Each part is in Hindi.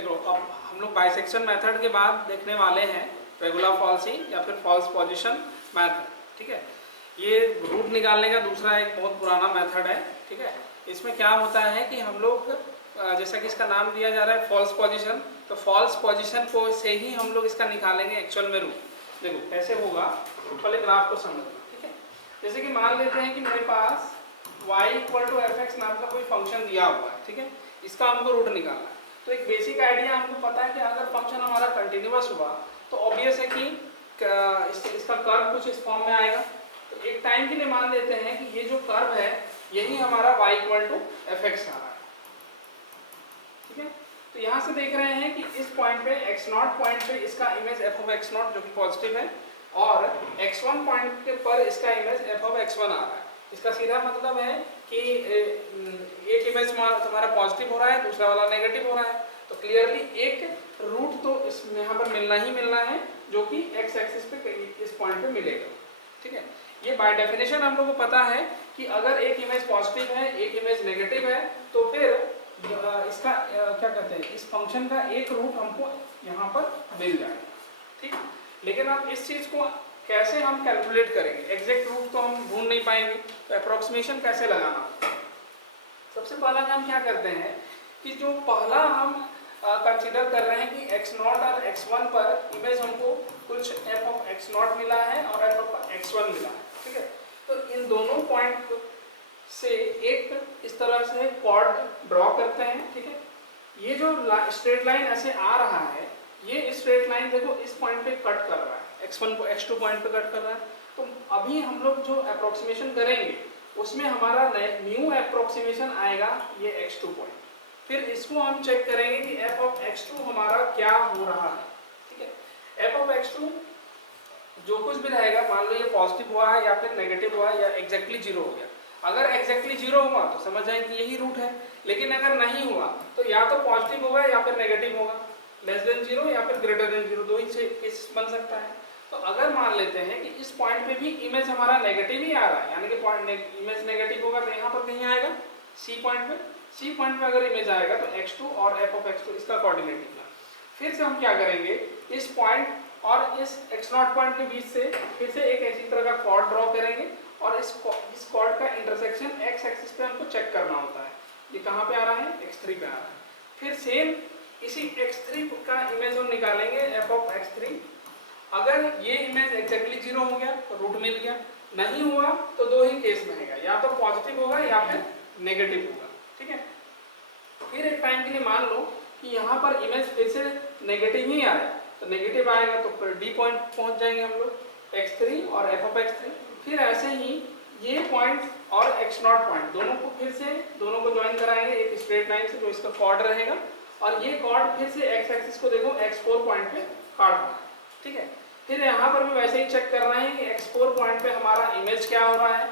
देखो अब हम लोग बाइसेक्शन मेथड के बाद देखने वाले हैं रेगुलर फॉल्सी या फिर फॉल्स पोजीशन मेथड। ठीक है, ये रूट निकालने का दूसरा एक बहुत पुराना मेथड है। ठीक है, इसमें क्या होता है कि हम लोग जैसा कि इसका नाम दिया जा रहा है फॉल्स पोजीशन, तो फॉल्स पोजीशन को से ही हम लोग इसका निकालेंगे एक्चुअल में रूट। देखो कैसे होगा, पहले ग्राफ को समझना। ठीक है, जैसे कि मान लेते हैं कि मेरे पास y = fx नाम का कोई फंक्शन दिया हुआ है। ठीक है, इसका हमको रूट निकालना है। तो एक बेसिक आइडिया हमको पता है कि अगर फंक्शन हमारा कंटिन्यूअस हुआ तो ऑब्वियस है कि इसका कर्व कुछ इस फॉर्म में आएगा। तो एक टाइम के लिए मान लेते हैं कि ये जो कर्व है यही हमारा y = fx आ रहा है। ठीक है, तो यहाँ से देख रहे हैं कि इस पॉइंट पे x0 पॉइंट पे इसका इमेज f(x0) जो कि पॉजिटिव है, और x1 पॉइंट पर इसका इमेज f(x1) आ रहा है। इसका सीधा मतलब है कि एक इमेज तुम्हारा पॉजिटिव हो रहा है, दूसरा वाला नेगेटिव हो रहा है, तो क्लियरली एक रूट तो इसमें यहाँ पर मिलना ही मिलना है, जो कि x एक्सिस पे इस पॉइंट पे मिलेगा। ठीक है, ये बाय डेफिनेशन हम लोग को पता है कि अगर एक इमेज पॉजिटिव है एक इमेज नेगेटिव है तो फिर इसका क्या कहते हैं, इस फंक्शन का एक रूट हमको यहाँ पर मिल जाएगा। ठीक, लेकिन अब इस चीज को कैसे हम कैलकुलेट करेंगे, एग्जैक्ट रूट तो हम ढूंढ नहीं पाएंगे, तो अप्रोक्सीमेशन कैसे लगाना। सबसे पहला काम क्या करते हैं कि जो पहला हम कंसीडर कर रहे हैं कि x0 और x1 पर इमेज हमको कुछ f(x0) मिला है और f(x1) मिला है। ठीक है, तो इन दोनों पॉइंट से एक इस तरह से कॉर्ड ड्रॉ करते हैं। ठीक है, ये जो स्ट्रेट लाइन ऐसे आ रहा है, ये स्ट्रेट लाइन देखो इस पॉइंट पे कट कर रहा है, x1 को x2 पॉइंट पे कट कर रहा है। तो अभी हम लोग जो अप्रोक्सीमेशन करेंगे उसमें हमारा न्यू अप्रोक्सीमेशन आएगा ये x2 पॉइंट। फिर इसको हम चेक करेंगे कि f(x2) हमारा क्या हो रहा है। ठीक है, f(x2) जो कुछ भी रहेगा, मान लो ये पॉजिटिव हुआ है या फिर नेगेटिव हुआ है या एग्जैक्टली जीरो हो गया। अगर एग्जैक्टली जीरो हुआ तो समझ जाए कि यही रूट है, लेकिन अगर नहीं हुआ तो या तो पॉजिटिव होगा या फिर नेगेटिव होगा, लेस देन जीरो या फिर ग्रेटर देन जीरो, दो ही केस बन सकता है। तो अगर मान लेते हैं कि इस पॉइंट पे भी इमेज हमारा नेगेटिव ही आ रहा है, यानी कि पॉइंट इमेज नेगेटिव होगा तो यहाँ पर कहीं आएगा सी पॉइंट पे। सी पॉइंट पे अगर इमेज आएगा तो x2 और f(x2) इसका कोऑर्डिनेट निकला। फिर से हम क्या करेंगे, इस पॉइंट और इस x0 पॉइंट के बीच से फिर से एक ऐसी तरह का कॉर्ड ड्रॉ करेंगे, और इस कॉर्ड का इंटरसेक्शन x एक्सिस पे हमको चेक करना होता है। ये कहाँ पे आ रहा है, x3 पे आ रहा है। फिर सेम इसी x3 का इमेज हम निकालेंगे f(x3). अगर ये इमेज एग्जैक्टली जीरो हो गया तो रूट मिल गया, नहीं हुआ तो दो ही केस बनेगा, या तो पॉजिटिव होगा या फिर नेगेटिव होगा। ठीक है, फिर एक टाइम के लिए मान लो कि यहाँ पर इमेज फिर से नेगेटिव ही आया, तो नेगेटिव आएगा तो फिर डी पॉइंट पहुंच जाएंगे हम लोग, x3 और f(x3). फिर ऐसे ही ये पॉइंट और x0 पॉइंट दोनों को फिर से दोनों को ज्वाइन कराएंगे एक स्ट्रेट लाइन से, जो इसका कॉर्ड रहेगा, और ये कॉर्ड फिर से x एक्सिस को देखो x4 पॉइंट पे काट रहा है। ठीक है, फिर यहाँ पर भी वैसे ही चेक करना है कि x4 पॉइंट पे हमारा इमेज क्या हो रहा है,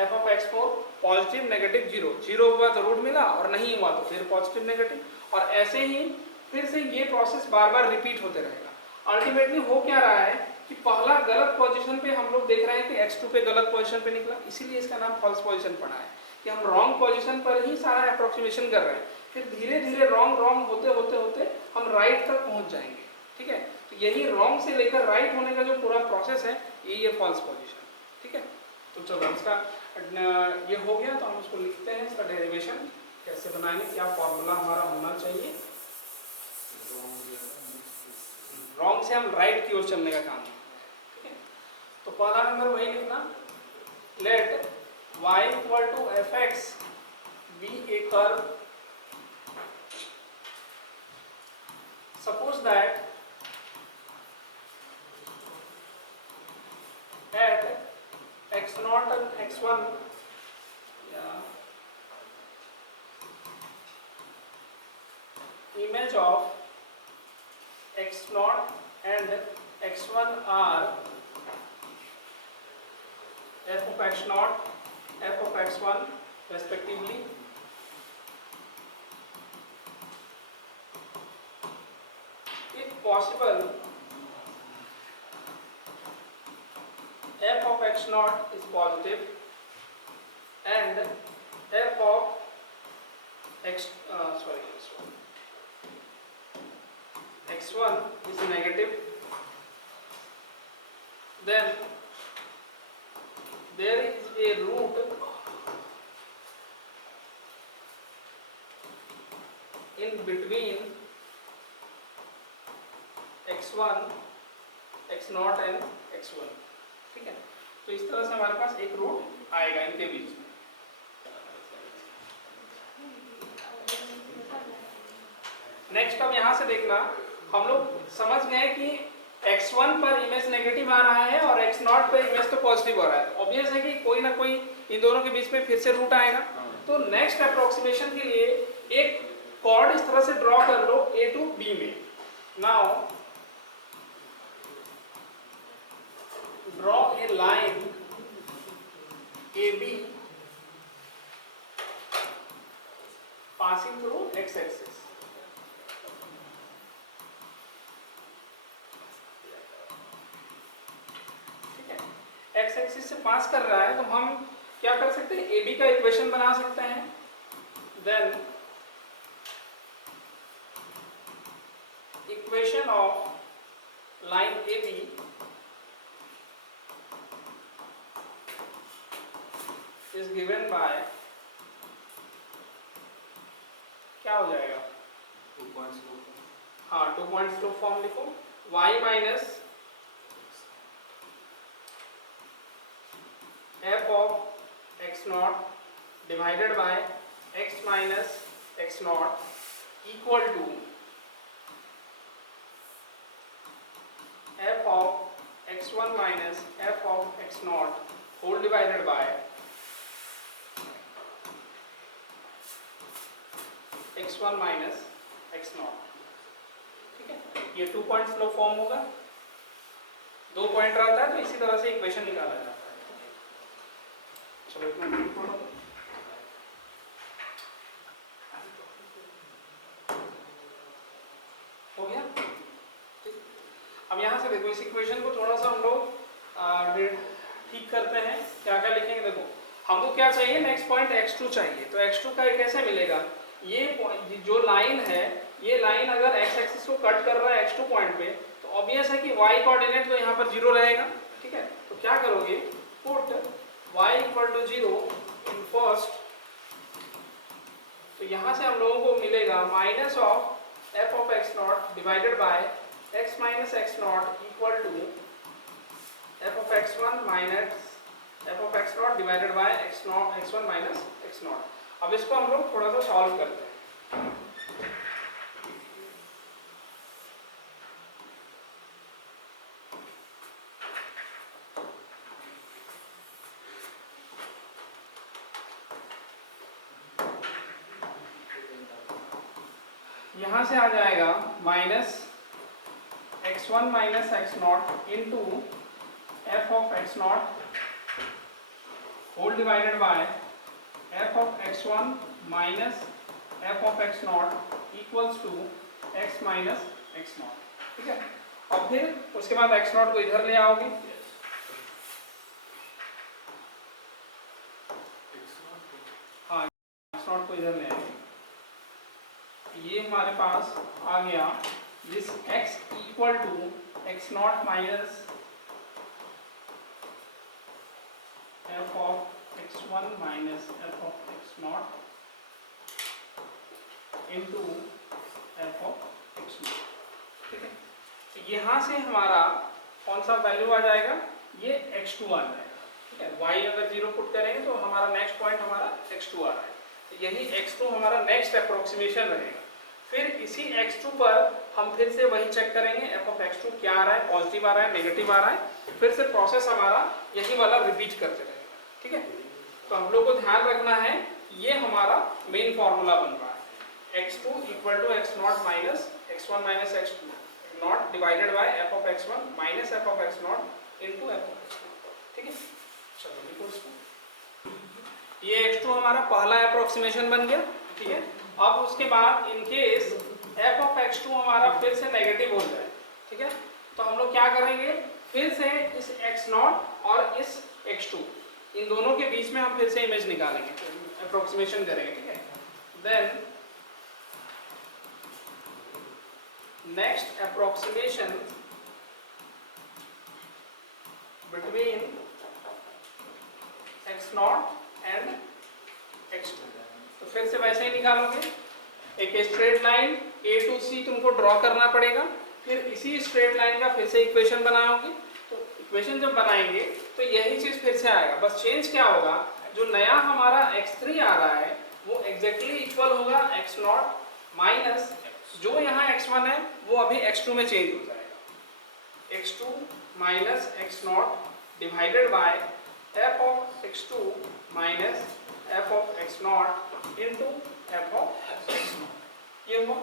f(x4) positive negative zero, zero हुआ तो रूट मिला और नहीं हुआ तो फिर पॉजिटिव नेगेटिव, और ऐसे ही फिर से ये प्रोसेस बार बार रिपीट होते रहेगा। अल्टीमेटली हो क्या रहा है कि पहला गलत पोजीशन पे हम लोग देख रहे हैं कि x2 पे गलत पोजीशन पे निकला, इसीलिए इसका नाम फॉल्स पोजीशन पड़ा है कि हम रॉन्ग पोजीशन पर ही सारा अप्रोक्सीमेशन कर रहे हैं। फिर धीरे धीरे रॉन्ग होते होते होते हम राइट तक पहुंच जाएंगे। ठीक है, तो यही रॉन्ग से लेकर राइट होने का जो पूरा प्रोसेस है यही है फॉल्स पोजीशन। ठीक है, तो चलो इसका ये हो गया, तो हम उसको लिखते हैं, इसका डेरिवेशन कैसे बनाएंगे, क्या फॉर्मूला हमारा होना चाहिए। रॉन्ग से हम राइट की ओर चलने का काम है। ठीक है, तो पहला नंबर वही लिखना, late y = fx be a curve, suppose that at x0 and x1 image of x0 and x1 are f(x0), f(x1) respectively. If possible, f(x0) is positive and f of x x1 is negative, then there is a root in between x1, x0 and x1, ठीक है। तो इस तरह से हमारे पास एक रूट आएगा इनके बीच में। नेक्स्ट अब यहाँ से देखना, हम लोग समझ गए कि x1 पर इमेज नेगेटिव आ रहा है और x0 पर इमेज तो पॉजिटिव हो रहा है। ऑब्वियस है कि कोई ना कोई इन दोनों के बीच में फिर से रूट आएगा। तो नेक्स्ट अप्रोक्सीमेशन के लिए एक कॉर्ड इस तरह से ड्रॉ कर लो A टू B में। Now draw a line AB passing through x axis। ठीक है, x एक्सिस से पास कर रहा है तो हम क्या कर सकते हैं, AB का इक्वेशन बना सकते हैं। Then equation of line AB is given by, क्या हो जाएगा, 2 पॉइंट्स लो। हाँ 2 पॉइंट स्लोप फॉर्म लिखो, y minus f of x0 divided by x minus x0 equal to f of x1 minus f of x0 whole divided by x1 minus x0। ठीक है, ये 2 पॉइंट स्लोप फॉर्म होगा। 2 पॉइंट रहता है तो इसी तरह से इक्वेशन निकाला जाता है। चलो इतना हो गया। अब यहाँ से देखो, इस इक्वेशन को थोड़ा सा हम लोग ठीक करते हैं। क्या क्या लिखेंगे, देखो हमको क्या चाहिए, नेक्स्ट पॉइंट x2 चाहिए। तो x2 का कैसे मिलेगा, ये जो लाइन है, ये लाइन अगर x एक्सिस को कट कर रहा है x2 पॉइंट पे, तो ऑब्वियस है कि y कोऑर्डिनेट तो यहाँ पर 0 रहेगा। ठीक है, तो क्या करोगे, put y equal to 0 in first. तो यहाँ से हम लोगों को मिलेगा minus of f of x0 divided by x minus x0 equal to f of x1 minus f of x0 divided by x1 minus x0। अब इसको हम लोग थोड़ा सा सॉल्व करते हैं। यहां से आ जाएगा minus x1 minus x0 into f of x0 whole divided by f of x1 minus f of x0 equals to x minus x0। ठीक है, अब फिर उसके बाद x0 को इधर ले आओगे, हाँ x0 को इधर ले आएंगे। ये हमारे पास आ गया this x equal to x0 minus f of x1 minus f of x0 into f of x0। ठीक है, तो यहाँ से हमारा कौन सा वैल्यू आ जाएगा, ये x2 आ जाएगा। ठीक है, y अगर 0 पुट करेंगे तो हमारा नेक्स्ट पॉइंट हमारा x2 आ रहा है। तो यही x2 हमारा नेक्स्ट अप्रोक्सीमेशन रहेगा। फिर इसी x2 पर हम फिर से वही चेक करेंगे f of x2 क्या आ रहा है, पॉजिटिव आ रहा है, नेगेटिव आ रहा है। फिर से प्रोसेस हमारा यही वाला रिपीट करते रहेगा। ठीक है, तो हम लोग को ध्यान रखना है, ये हमारा मेन फॉर्मूला बन रहा है, x2 equal to x0 minus x1 minus x2 naught divided by f of x1 minus f of x0 into f of x2। ठीक है, चलो लिखो इसको। ये x2 हमारा पहला अप्रोक्सीमेशन बन गया। ठीक है, अब उसके बाद in case f of x2 हमारा फिर से नेगेटिव हो जाए, ठीक है, तो हम लोग क्या करेंगे, फिर से इस x0 और इस x2 इन दोनों के बीच में हम फिर से इमेज निकालेंगे, अप्रोक्सीमेशन करेंगे। ठीक है, then next approximation between x0 and x2। तो फिर से वैसे ही निकालोगे, एक straight line a to c तुमको ड्रॉ करना पड़ेगा, फिर इसी स्ट्रेट लाइन का फिर से इक्वेशन बनाओगे। तो इक्वेशन जब बनाएंगे तो यही चीज फिर से आएगा, बस चेंज क्या होगा, जो नया हमारा x3 आ रहा है वो एग्जैक्टली इक्वल होगा x0 माइनस जो यहाँ x1 है वो अभी x2 में चेंज हो जाएगा, x2 minus x0 divided by f of x2 minus f of x0 into f of x0। ये हुआ।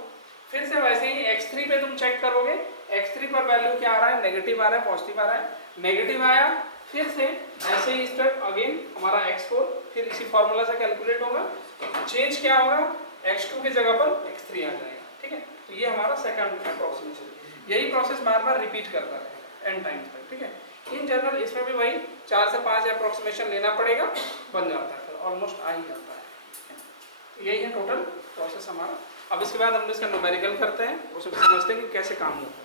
फिर से वैसे ही x3 पे तुम चेक करोगे, x3 पर वैल्यू क्या आ रहा है, नेगेटिव आ रहा है पॉजिटिव आ रहा है, नेगेटिव आया, फिर से ऐसे ही स्टेप अगेन हमारा x4 फिर इसी फॉर्मूला से कैलकुलेट होगा, चेंज क्या होगा, x2 की जगह पर x3 आ जाएगा। ठीक है, तो ये हमारा सेकंड अप्रोक्सीमेशन, यही प्रोसेस बार बार रिपीट करता है n टाइम्स तक। ठीक है, इन जनरल इसमें भी वही 4 से 5 अप्रोक्सीमेशन लेना पड़ेगा, बन जाता है, फिर ऑलमोस्ट आ ही जाता है। यही है टोटल प्रोसेस हमारा। अब इसके बाद हम इसका न्यूमेरिकल करते हैं, उसे समझते हैं कि कैसे काम होता है।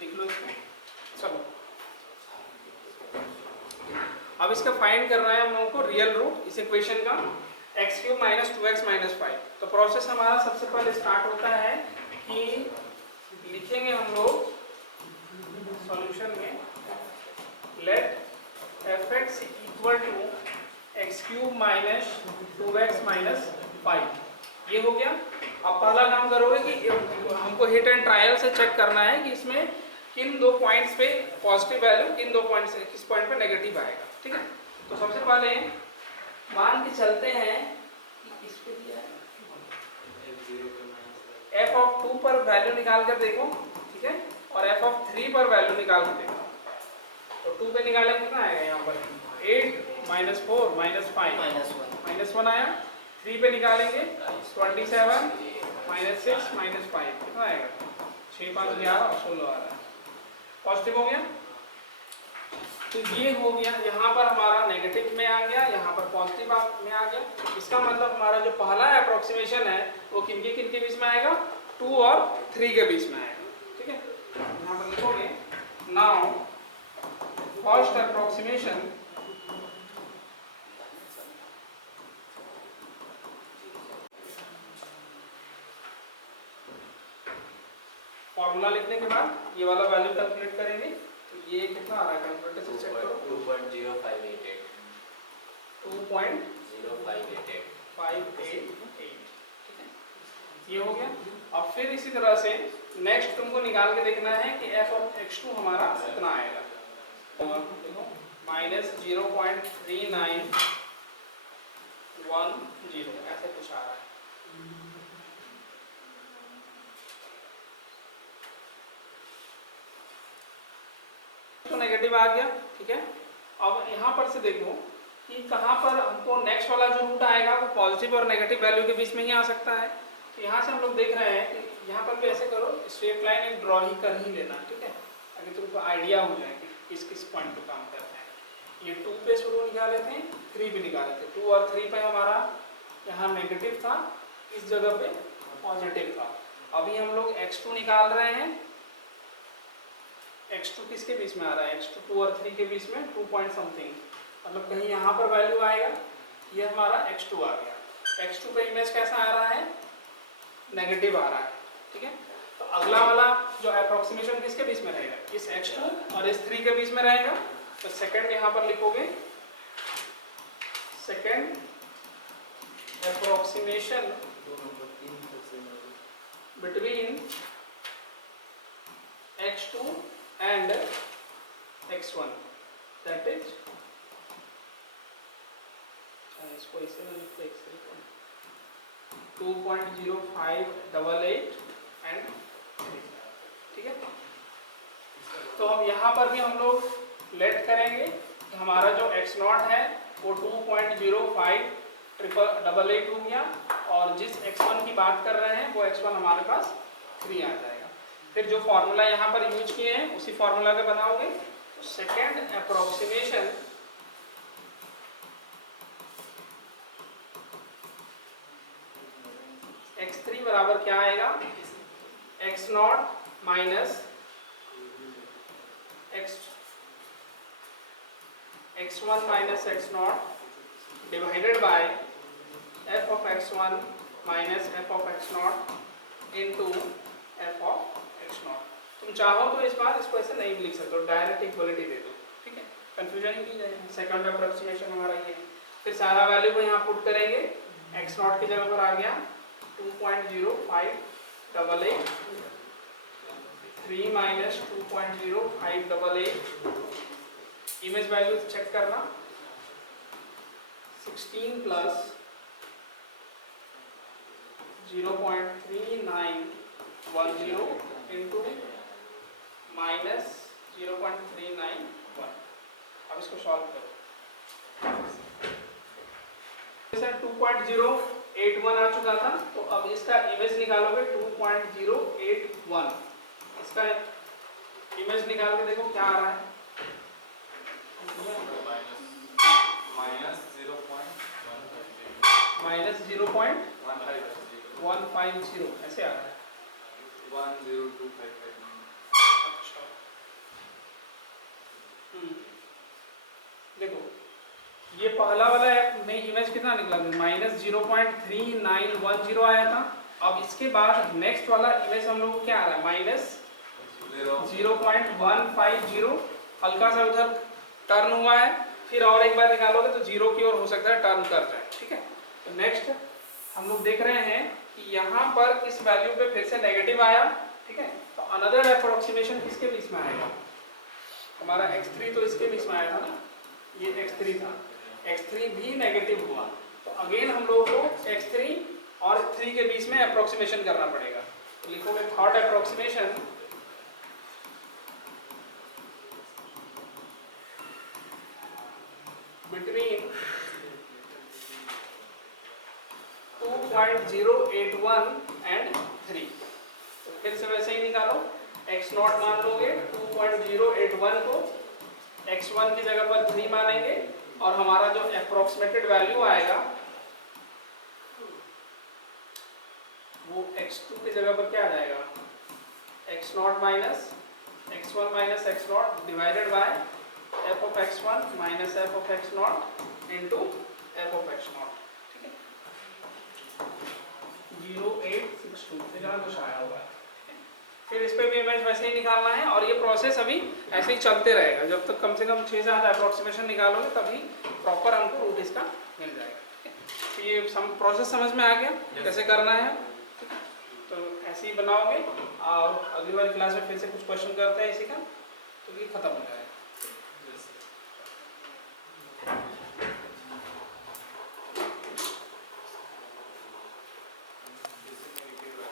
लिख लो इसमें, चलो अब इसका फाइंड करना है हम लोगों को रियल रूट इस इक्वेशन का x³ माइनस 2x माइनस 5। तो प्रोसेस हमारा सबसे पहले स्टार्ट होता है कि लिखेंगे हम लोग सॉल्यूशन में let fx equal to x³ minus 2x minus 5। ये हो गया। अब पहला काम करोगे कि हमको हिट एंड ट्रायल से चेक करना है कि इसमें किन दो पॉइंट्स पे पॉजिटिव वैल्यू, किन दो पॉइंट से किस पॉइंट पे नेगेटिव आएगा। ठीक है, तो सबसे पहले मान के चलते हैं कि इस पे दिया है f ऑफ 2 पर वैल्यू निकाल कर देखो। ठीक है, और f ऑफ 3 पर वैल्यू निकाल कर देखो। तो 2 पे निकालेंगे कितना आएगा, यहाँ पर 8 माइनस 4 माइनस 5 माइनस 1 आया। 3 पे निकालेंगे 27 माइनस 6 माइनस 5 कितना आएगा, 6 5 11 और 16 आ रहा है, पॉजिटिव हो गया। तो ये हो गया, यहाँ पर हमारा नेगेटिव में आ गया, यहाँ पर पॉजिटिव में आ गया। इसका मतलब हमारा जो पहला अप्रोक्सीमेशन है वो किन के बीच में आएगा, 2 और 3 के बीच में आएगा। ठीक है, यहाँ पर लिखोगे नाउ फर्स्ट अप्रोक्सीमेशन फॉर्मूला लिखने के बाद ये वाला वैल्यू कैलकुलेट करेंगे। तो ये कितना आ रहा है, कैलकुलेटर से चेक करो, 2.0588 2.0588। ठीक है, ये हो गया। अब फिर इसी तरह से नेक्स्ट तुमको निकाल के देखना है कि f ऑफ x2 हमारा कितना आएगा। तो देखो माइनस 0.3910 ऐसे कुछ आ रहा है। तो नेगेटिव आ गया। ठीक है, अब यहाँ पर से देखो कि कहाँ पर हमको नेक्स्ट वाला जो रूट आएगा वो पॉजिटिव और नेगेटिव वैल्यू के बीच में ही आ सकता है। तो यहाँ से हम लोग देख रहे हैं कि यहाँ पर भी ऐसे करो, स्ट्रेट लाइन एक ड्रॉ ही कर ही लेना। ठीक है, ताकि तुमको आइडिया हो जाए कि किस किस पॉइंट पे काम करना है। ये 2 पे शुरू निकाले थे, 3 पे निकाले थे। 2 और 3 पे हमारा यहाँ नेगेटिव था, इस जगह पे पॉजिटिव था। अभी हम लोग x2 निकाल रहे हैं। x2 किसके बीच में आ रहा है, x2 2 और 3 के बीच में 2 पॉइंट समथिंग, मतलब कहीं यहाँ पर वैल्यू आएगा। ये हमारा x2 आ गया। x2 पे इमेज कैसा आ रहा है, नेगेटिव आ रहा है। ठीक है, तो अगला वाला जो अप्रोक्सीमेशन किसके बीच में रहेगा, इस x2 और इस 3 के बीच में रहेगा। तो सेकंड यहाँ पर लिखोगे, second approximation between x2 and x1 that is इसको ऐसे में लिखते हैं 2.0588 and 3। ठीक है, तो अब यहाँ पर भी हम लोग लेट करेंगे कि हमारा जो x0 है वो 2.0588 हो गया, और जिस x1 की बात कर रहे हैं वो x1 हमारे पास 3 आ जाएगा। फिर जो फॉर्मूला यहाँ पर यूज किए हैं उसी फॉर्मूला का बनाओगे। तो सेकेंड अप्रोक्सीमेशन x3 बराबर क्या आएगा, x not minus x1 minus x not divided bye F of x1 minus F of x not into F of x not. तुम चाहो तो इस बार इसको ऐसे नहीं लिख सकते हो, डायरेक्ट इक्वलिटी दे दो, ठीक है, कंफ्यूजन ही नहीं जाएगा। सेकंड अप्रोक्सीमेशन हमारा ये है। फिर सारा वैल्यू को यहाँ पुट करेंगे, एक्स नॉट की जगह पर आ गया 2.0588, 3 माइनस 2.0588, इमेज वैल्यू चेक करना 16 प्लस 0.3910 इंटू माइनस 0.391। अब इसको सॉल्व करो। सर 2.081 आ चुका था, तो अब इसका इमेज निकालोगे 2.081। इसका इमेज निकाल के देखो क्या आ रहा है, माइनस 0.150 ऐसे आ रहा है। 10255। अच्छा, देखो ये पहला वाला में इमेज कितना निकला, माइनस 0.3910 आया था। अब इसके बाद नेक्स्ट वाला इमेज हम लोग क्या आ रहा है, माइनस 0.150, हल्का सा उधर टर्न हुआ है। फिर और एक बार निकालोगे तो जीरो की ओर हो सकता है टर्न कर जाए, ठीक है। तो नेक्स्ट हम लोग देख रहे हैं कि यहाँ पर इस वैल्यू पे फिर से नेगेटिव आया, ठीक है। तो अनदर अप्रोक्सीमेशन किसके बीच में आएगा, हमारा x3 तो इसके बीच में आया था ना, ये x3 था, x3 भी नेगेटिव हुआ। तो अगेन हम लोगों को x3 और 3 के बीच में अप्रोक्सीमेशन करना पड़ेगा। तो लिखोगे थर्ड अप्रोक्सीमेशन बिटवीन 2.081 एंड 3। तो फिर से वैसे ही निकालो, x नॉट मान लोगे 2.081 को, x1 की जगह पर 3 मानेंगे, और हमारा जो अप्रोक्सीमेटेड वैल्यू आएगा वो x2 की जगह पर क्या आ जाएगा, x not minus x1 minus x not divided by f of x1 minus f of x not into f of x not, ठीक है। 0862 इतना कुछ आया हुआ है। फिर इस पे भी इमेज वैसे ही निकालना है, और ये प्रोसेस अभी ऐसे ही चलते रहेगा जब तक कम से कम 6-7 अप्रोक्सीमेशन निकालोगे, तभी प्रॉपर हमको रूट इसका मिल जाएगा। तो ये प्रोसेस समझ में आ गया कैसे करना है, तो ऐसे ही बनाओगे। और अगली वाली क्लास में फिर से कुछ क्वेश्चन करते हैं इसी का, तो ये खत्म हो जाएगा।